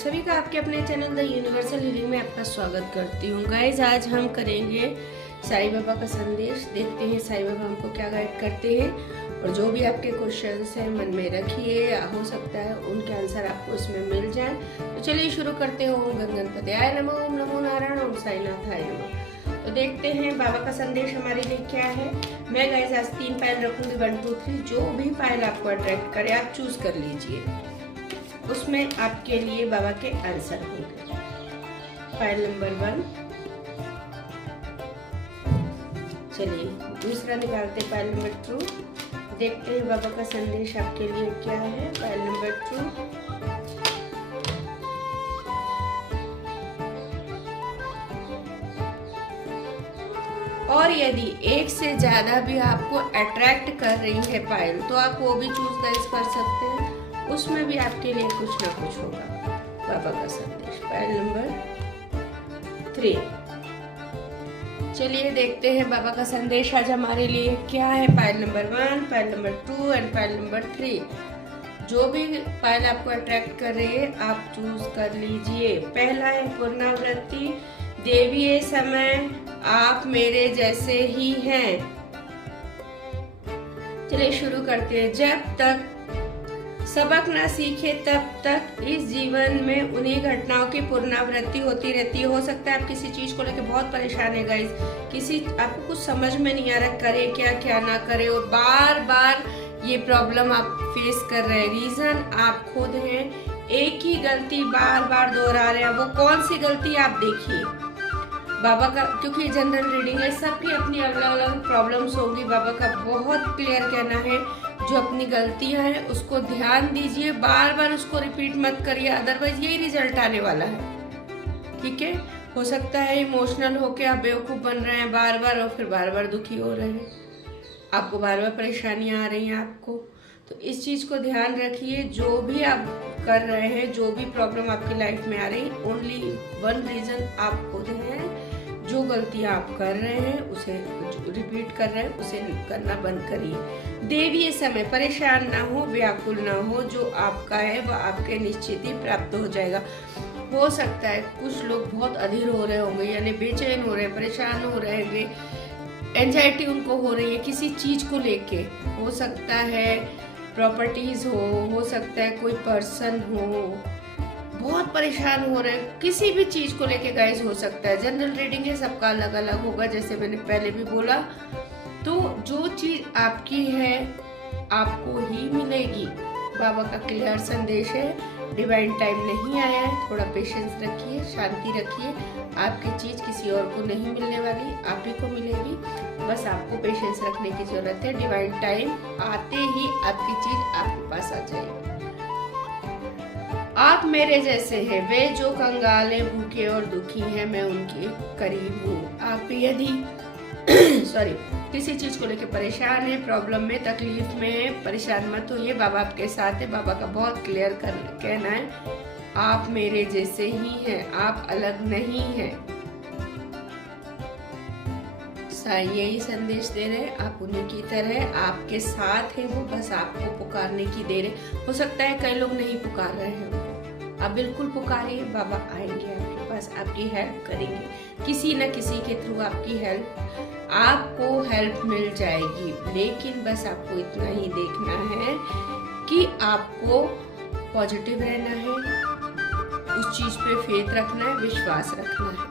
सभी का आपके अपने चैनल द यूनिवर्सल हीलिंग में आपका स्वागत करती हूँ। गाइज आज हम करेंगे साईं बाबा का संदेश। देखते हैं साईं बाबा हमको क्या गाइड करते हैं। और जो भी आपके क्वेश्चंस हैं मन में रखिए, हो सकता है उनके आंसर आपको उसमें मिल जाए। तो चलिए शुरू करते हैं। ओम गणपतयाय नमः, ओम नमो नारायण, ओम साईनाथाय नमः। तो देखते हैं बाबा का संदेश हमारे लिए क्या है। मैं गाइज आज 3 फाइल रखूंगी, 1 2 3। जो भी फाइल आपको अट्रैक्ट करे आप चूज कर लीजिए, उसमें आपके लिए बाबा के आंसर होंगे। File number 1। चलिए दूसरा निकालते फाइल नंबर 2। देखते हैं बाबा का संदेश आपके लिए क्या है। File number 2। और यदि एक से ज्यादा भी आपको अट्रैक्ट कर रही है फाइल तो आप वो भी चूज कर सकते हैं, उसमें भी आपके लिए कुछ ना कुछ होगा। बाबा का संदेश फाइल नंबर 3। चलिए देखते हैं बाबा का संदेश आज हमारे लिए क्या है। File number 1, file number 2 and file number 3। जो भी फाइल आपको अट्रैक्ट कर रही है आप चूज कर लीजिए। पहला है पुनरावृत्ति। देवी ये समय आप मेरे जैसे ही हैं। चलिए शुरू करते हैं। जब तक सबक ना सीखे तब तक इस जीवन में उन्हीं घटनाओं की पुनरावृत्ति होती रहती है। हो सकता है आप किसी चीज को लेकर बहुत परेशान है गाइस, किसी आपको कुछ समझ में नहीं आ रहा करे क्या क्या ना करे, और बार बार ये प्रॉब्लम आप फेस कर रहे हैं। रीजन आप खुद हैं, एक ही गलती बार बार दोहरा रहे हैं। वो कौन सी गलती आप देखिए। बाबा का, क्योंकि जनरल रीडिंग है, सबकी अपनी अलग अलग प्रॉब्लम्स होंगी। बाबा का बहुत क्लियर कहना है, जो अपनी गलतियां हैं उसको ध्यान दीजिए, बार बार उसको रिपीट मत करिए, अदरवाइज यही रिजल्ट आने वाला है। ठीक है, हो सकता है इमोशनल होके आप बेवकूफ बन रहे हैं बार बार, और फिर बार बार दुखी हो रहे हैं, आपको बार बार परेशानियां आ रही हैं आपको। तो इस चीज को ध्यान रखिए। जो भी आप कर रहे हैं, जो भी प्रॉब्लम आपकी लाइफ में आ रही, ओनली 1 रीजन आप खुद हैं। जो गलतियां आप कर रहे हैं उसे रिपीट कर रहे हैं, उसे करना बंद करिए। देवी ये समय परेशान ना हो, व्याकुल ना हो, जो आपका है वह आपके निश्चित ही प्राप्त हो जाएगा। हो सकता है कुछ लोग बहुत अधीर हो रहे होंगे, यानी बेचैन हो रहे हैं, परेशान हो रहे होंगे, एंजाइटी उनको हो रही है किसी चीज को लेके। हो सकता है प्रॉपर्टीज हो सकता है कोई पर्सन हो, बहुत परेशान हो रहे हैं किसी भी चीज को लेके गाइस। हो सकता है जनरल रीडिंग है, सबका अलग अलग होगा, जैसे मैंने पहले भी बोला। तो जो चीज आपकी है आपको ही मिलेगी। बाबा का क्लियर संदेश है, डिवाइन टाइम नहीं आया है, थोड़ा पेशेंस रखिए, शांति रखिए। आपकी चीज किसी और को नहीं मिलने वाली, आप ही को मिलेगी। बस आपको पेशेंस रखने की जरूरत है। डिवाइन टाइम आते ही आपकी चीज आपके पास आ जाएगी। आप मेरे जैसे हैं, वे जो कंगाल हैं, भूखे और दुखी हैं, मैं उनके करीब हूँ। आप यदि सॉरी किसी चीज को लेकर परेशान है, प्रॉब्लम में, तकलीफ में, परेशान मत होइए, बाबा आपके साथ है। बाबा का बहुत क्लियर कहना है, आप मेरे जैसे ही हैं, आप अलग नहीं हैं। साईं यही संदेश दे रहे हैं, आप उन्हीं की तरह, आपके साथ है वो, बस आपको पुकारने की देर है। हो सकता है कई लोग नहीं पुकार रहे हैं, आप बिल्कुल पुकारिए, बाबा आएंगे आपके पास, आपकी हेल्प करेंगे। किसी न किसी के थ्रू आपको हेल्प मिल जाएगी। लेकिन बस आपको इतना ही देखना है कि आपको पॉजिटिव रहना है, उस चीज पे फेथ रखना है, विश्वास रखना है।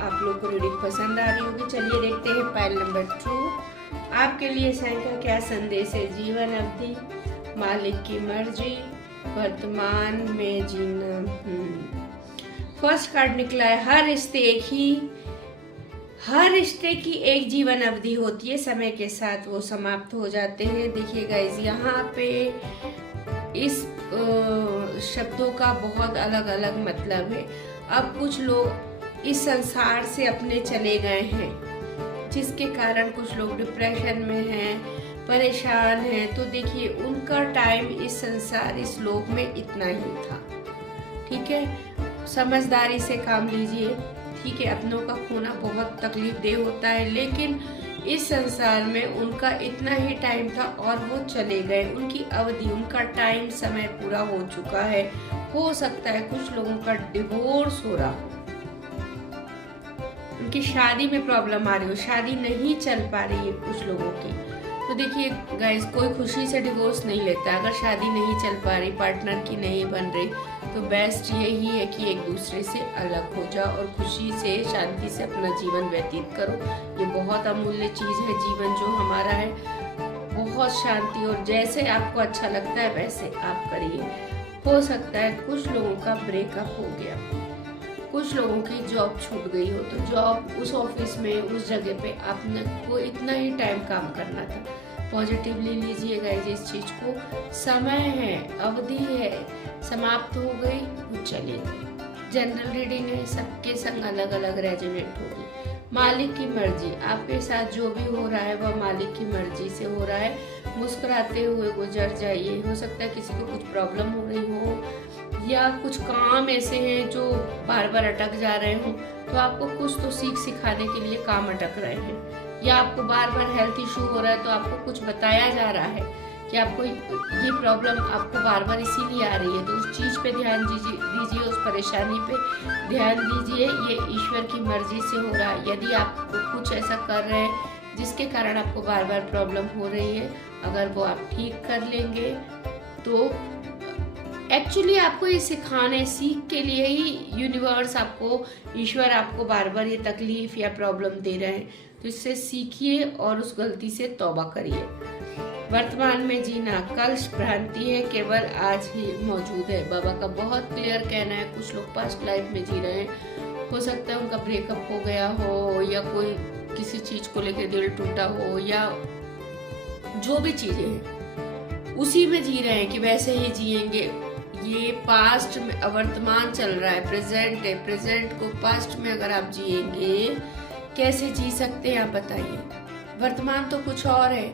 आप लोग को रीडिंग पसंद आ रही होगी। चलिए देखते हैं फाइल नंबर 2। आपके लिए साईं का क्या संदेश है। जीवन अवधि, मालिक की मर्जी, वर्तमान में जीना। फर्स्ट कार्ड निकला है, हर रिश्ते की एक जीवन अवधि होती है, समय के साथ वो समाप्त हो जाते हैं। देखिए गाइस, यहाँ पे इस शब्दों का बहुत अलग अलग मतलब है। अब कुछ लोग इस संसार से अपने चले गए हैं, जिसके कारण कुछ लोग डिप्रेशन में हैं, परेशान हैं। तो देखिए उनका टाइम इस संसार, इस लोक में इतना ही था। ठीक है, समझदारी से काम लीजिए। ठीक है, अपनों का खोना बहुत तकलीफ दे होता है, लेकिन इस संसार में उनका इतना ही टाइम था और वो चले गए। उनकी अवधि, उनका टाइम, समय पूरा हो चुका है। हो सकता है कुछ लोगों का डिवोर्स हो रहा हो, उनकी शादी में प्रॉब्लम आ रही हो, शादी नहीं चल पा रही है कुछ लोगों की। तो देखिए गाइस, कोई खुशी से डिवोर्स नहीं लेता। अगर शादी नहीं चल पा रही, पार्टनर की नहीं बन रही, तो बेस्ट यही है कि एक दूसरे से अलग हो जाओ और खुशी से, शांति से अपना जीवन व्यतीत करो। ये बहुत अमूल्य चीज़ है, जीवन जो हमारा है, बहुत शांति। और जैसे आपको अच्छा लगता है वैसे आप करिए। हो सकता है कुछ लोगों का ब्रेकअप हो गया, कुछ लोगों की जॉब छूट गई हो, तो जॉब, उस ऑफिस में, उस जगह पे आपने को इतना ही टाइम काम करना था। पॉजिटिवली लीजिएगा इस चीज को। समय है, अवधि है, समाप्त हो गई वो चली गई। जनरल रीडिंग है, सबके संग अलग अलग रेजोनेट होगी। मालिक की मर्जी, आपके साथ जो भी हो रहा है वह मालिक की मर्जी से हो रहा है। मुस्कुराते हुए गुजर जाइए। हो सकता है किसी को कुछ प्रॉब्लम हो रही हो या कुछ काम ऐसे हैं जो बार बार अटक जा रहे हो, तो आपको कुछ तो सीख सिखाने के लिए काम अटक रहे हैं, या आपको बार बार हेल्थ इशू हो रहा है तो आपको कुछ बताया जा रहा है कि आपको ये प्रॉब्लम आपको बार बार इसीलिए आ रही है। तो उस चीज पे ध्यान दीजिए, उस परेशानी पे ध्यान दीजिए। ये ईश्वर की मर्जी से हो रहा है। यदि आप कुछ ऐसा कर रहे हैं जिसके कारण आपको बार बार प्रॉब्लम हो रही है, अगर वो आप ठीक कर लेंगे तो एक्चुअली आपको ये सिखाने, सीख के लिए ही यूनिवर्स आपको, ईश्वर आपको बार बार ये तकलीफ या प्रॉब्लम दे रहे हैं। तो इससे सीखिए और उस गलती से तौबा करिए। वर्तमान में जीना कल भ्रांति है, केवल आज ही मौजूद है। बाबा का बहुत क्लियर कहना है। कुछ लोग पास्ट लाइफ में जी रहे हैं, हो सकता है उनका ब्रेकअप हो गया हो, या कोई किसी चीज को लेकर दिल टूटा हो, या जो भी चीजें हैं उसी में जी रहे हैं कि वैसे ही जिएंगे। ये पास्ट में, वर्तमान चल रहा है, प्रेजेंट है। प्रेजेंट को पास्ट में अगर आप जिएंगे, कैसे जी सकते हैं आप बताइए। वर्तमान तो कुछ और है।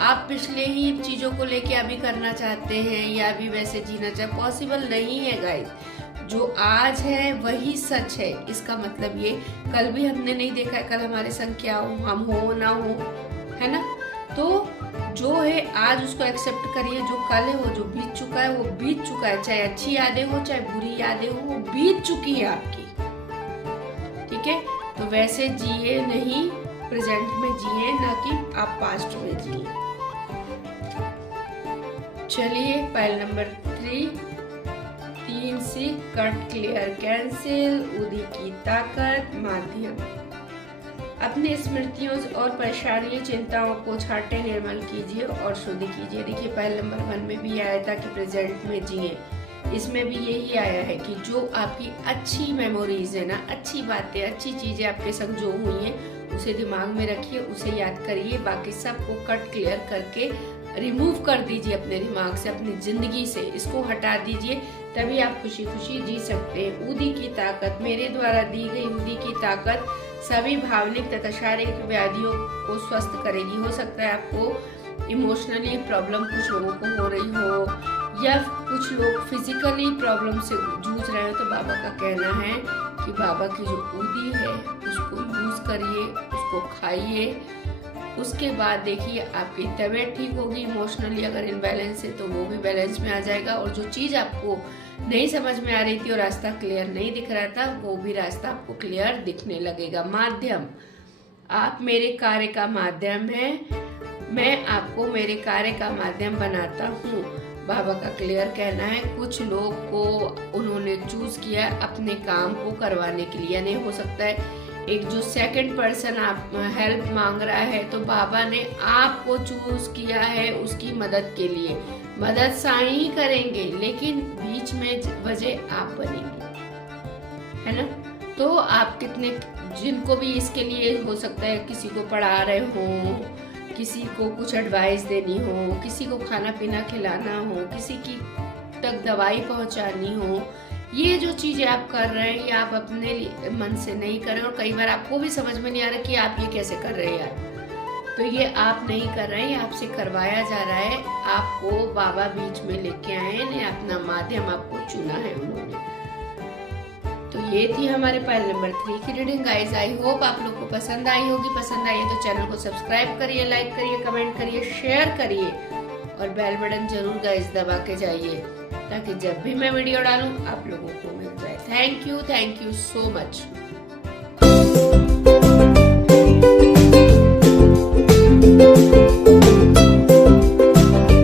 आप पिछले ही चीजों को लेके अभी करना चाहते हैं या अभी वैसे जीना चाहते, पॉसिबल नहीं है गाइस। जो आज है वही सच है। इसका मतलब ये कल भी हमने नहीं देखा है, कल हमारे संग क्या हो, हम हो ना हो, है ना। तो जो है आज उसको एक्सेप्ट करिए। जो कल है, वो जो बीत चुका है वो बीत चुका है। चाहे अच्छी यादें हो चाहे बुरी यादें हो, वो बीत चुकी है आपकी, ठीक है। तो वैसे जिए नहीं, प्रेजेंट में जिए, ना कि आप पास्ट में जिए। चलिए फाइल नंबर 3 से कट, क्लियर, कैंसिल, उदी की ताकत, माध्यम। अपनी स्मृतियों और परेशानियों, चिंताओं को छाटे, निर्मल कीजिए और शुद्ध कीजिए। देखिए फाइल नंबर 1 में भी आया था कि प्रेजेंट में जिए, इसमें भी यही आया है कि जो आपकी अच्छी मेमोरीज है ना, अच्छी बातें, अच्छी चीजें आपके संग जो हुई हैं, उसे दिमाग में रखिए, उसे याद करिए। बाकी सबको कट, क्लियर करके रिमूव कर दीजिए अपने दिमाग से, अपनी जिंदगी से, इसको हटा दीजिए। तभी आप खुशी खुशी जी सकते हैं। उदी की ताकत, मेरे द्वारा दी गई उदी की ताकत सभी भावनिक तथा शारीरिक व्याधियों को स्वस्थ करेगी। हो सकता है आपको इमोशनली प्रॉब्लम कुछ लोगों को हो रही हो, या कुछ लोग फिजिकली प्रॉब्लम से जूझ रहे हो, तो बाबा का कहना है कि बाबा की जो उदी है उसको यूज करिए, उसको खाइए। उसके बाद देखिए आपकी तबीयत ठीक होगी। इमोशनली अगर इनबैलेंस है तो वो भी बैलेंस में आ जाएगा, और जो चीज आपको नहीं समझ में आ रही थी और रास्ता क्लियर नहीं दिख रहा था, वो भी रास्ता आपको क्लियर दिखने लगेगा। माध्यम, आप मेरे कार्य का माध्यम है, मैं आपको मेरे कार्य का माध्यम बनाता हूँ। बाबा का क्लियर कहना है। कुछ लोग को उन्होंने चूज किया अपने काम को करवाने के लिए, यानी हो सकता है एक जो सेकंड पर्सन आप हेल्प मांग रहा है, तो बाबा ने आपको चूज किया है उसकी मदद के लिए। मदद साईं ही करेंगे, लेकिन बीच में वजह आप बनेंगे, है ना। तो आप कितने, जिनको भी इसके लिए हो सकता है किसी को पढ़ा रहे हो, किसी को कुछ एडवाइस देनी हो, किसी को खाना पीना खिलाना हो, किसी की तक दवाई पहुंचानी हो, ये जो चीजें आप कर रहे हैं ये आप अपने मन से नहीं कर रहे, और कई बार आपको भी समझ में नहीं आ रहा कि आप ये कैसे कर रहे हैं यार। तो ये आप नहीं कर रहे हैं, ये आपसे करवाया जा रहा है। आपको बाबा बीच में लेके आए हैं, अपना माध्यम आपको चुना है उन्होंने। तो ये थी हमारे पाइल नंबर 3 की रीडिंग गाइस। आई होप आप लोग को पसंद आई होगी। पसंद आई है तो चैनल को सब्सक्राइब करिए, लाइक करिए, कमेंट करिए, शेयर करिए और बेल बटन जरूर गाइस दबा के जाइए ताकि जब भी मैं वीडियो डालूं आप लोगों को मिल जाए। Thank you so much.